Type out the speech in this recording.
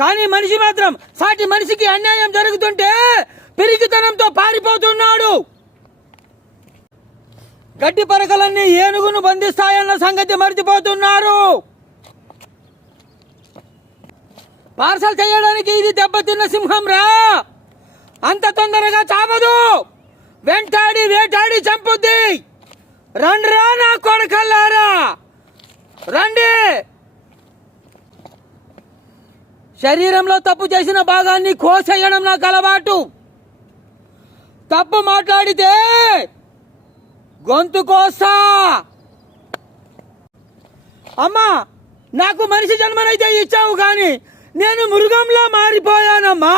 కానీ మనిషి మాత్రం సాటి మనిషికి అన్యాయం జరుగుతుంటే పిరికితనంతో పారిపోతున్నాడు. గడ్డి పరకలన్నీ ఏనుగును బంధిస్తాయన్న సంగతి మర్చిపోతున్నారు. పార్సల్ చేయడానికి ఇది దెబ్బతిన్న సింహం రా, అంత తొందరగా చావదు, వెంటాడి వేటాడి చంపుద్ది. రండ్రా నా కొడకల్లారా రండి. శరీరంలో తప్పు చేసిన భాగాన్ని కోసేయడం నాకు అలవాటు. తప్పు మాట్లాడితే గొంతు కోస్తా. అమ్మా, నాకు మనిషి జన్మనైతే ఇచ్చావు కానీ నేను మృగంలా మారిపోయానమ్మా.